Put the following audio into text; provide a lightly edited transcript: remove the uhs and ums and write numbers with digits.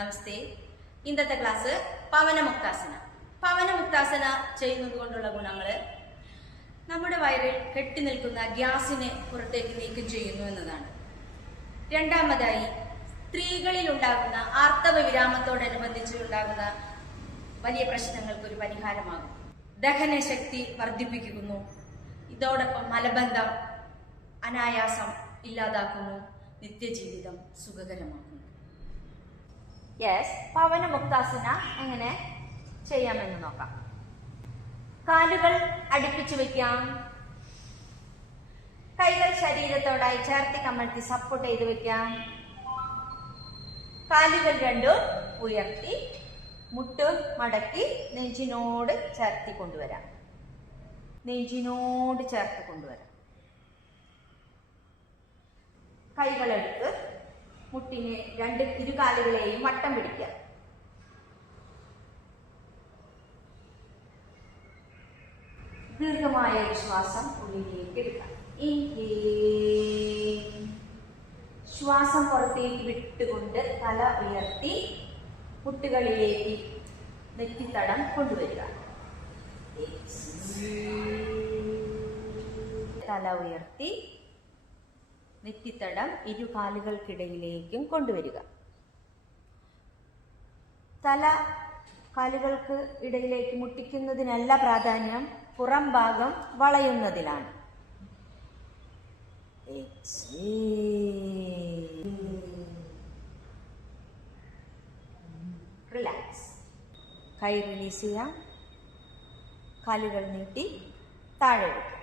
നമസ്തേ. ഇന്നത്തെ ക്ലാസ് പവനമുക്താസന. പവനമുക്താസന ചെയ്യുന്നത് കൊണ്ടുള്ള ഗുണങ്ങൾ നമ്മുടെ വയറിൽ കെട്ടി നിൽക്കുന്ന ഗ്യാസിനെ പുറത്തേക്ക് നീക്കം ചെയ്യുന്നു എന്നതാണ്. രണ്ടാമതായി, സ്ത്രീകളിൽ ഉണ്ടാകുന്ന ആർത്തവ വിരാമത്തോടനുബന്ധിച്ച് ഉണ്ടാകുന്ന വലിയ പ്രശ്നങ്ങൾക്ക് ഒരു പരിഹാരമാകും. ദഹനശക്തി വർദ്ധിപ്പിക്കുന്നു. ഇതോടൊപ്പം മലബന്ധം അനായാസം ഇല്ലാതാക്കുന്നു. നിത്യജീവിതം സുഖകരമാക്കുന്നു. യെസ്, പവനമുക്താസന എങ്ങനെ ചെയ്യാമെന്ന് നോക്കാം. കാലുകൾ അടുപ്പിച്ചു വെക്കാം. കൈകൾ ശരീരത്തോടായി ചേർത്തി കമഴ്ത്തി സപ്പോർട്ട് ചെയ്ത് വെക്കാം. കാലുകൾ രണ്ടും ഉയർത്തി മുട്ട് മടക്കി നെഞ്ചിനോട് ചേർത്തി കൊണ്ടുവരാം. നെഞ്ചിനോട് ചേർത്ത് കൊണ്ടുവരാം. കൈകളെടുത്ത് മുട്ടിനെ ഇരുകാലുകളെയും വട്ടം പിടിക്കാം. ദീർഘമായ ഒരു ശ്വാസം ഉള്ളിലേക്ക് എടുക്കാം. ശ്വാസം പുറത്തേക്ക് വിട്ടുകൊണ്ട് തല ഉയർത്തി മുട്ടുകളിലേക്ക് നെറ്റിത്തടം കൊണ്ടുവരിക. തല ഉയർത്തി നെറ്റിത്തടം ഇരുകാലുകൾക്കിടയിലേക്കും കൊണ്ടുവരിക. തല കാലുകൾക്ക് ഇടയിലേക്ക് മുട്ടിക്കുന്നതിനല്ല പ്രാധാന്യം, പുറം ഭാഗം വളയുന്നതിലാണ്. റിലാക്സ്. കൈ റിലീസ് ചെയ്യാം. കാലുകൾ നീട്ടി താഴെ എടുക്കുക.